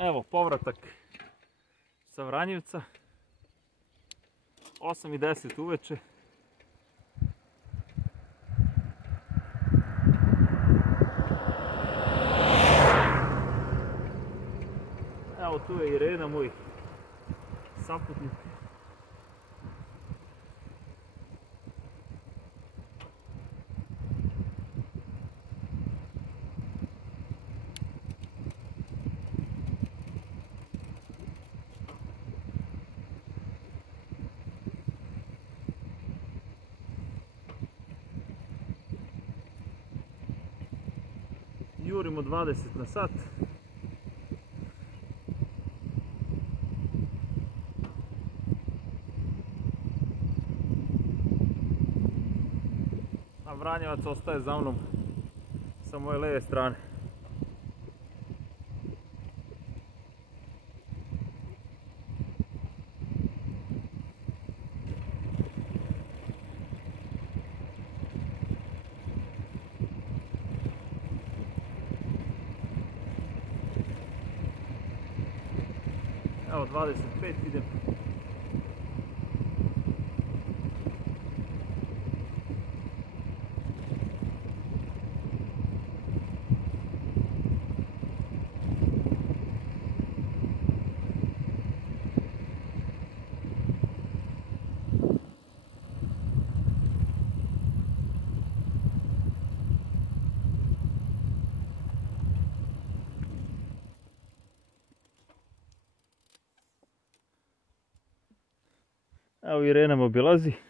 Evo povratak sa Vranjevca, 8:10 uveče. Evo tu je Irena, moj saputnik. Jurimo 20 na sat. A Vranjevac ostaje za mnom sa moje lijeve strane. Evo 25 idem. Evo Irena me obilazi.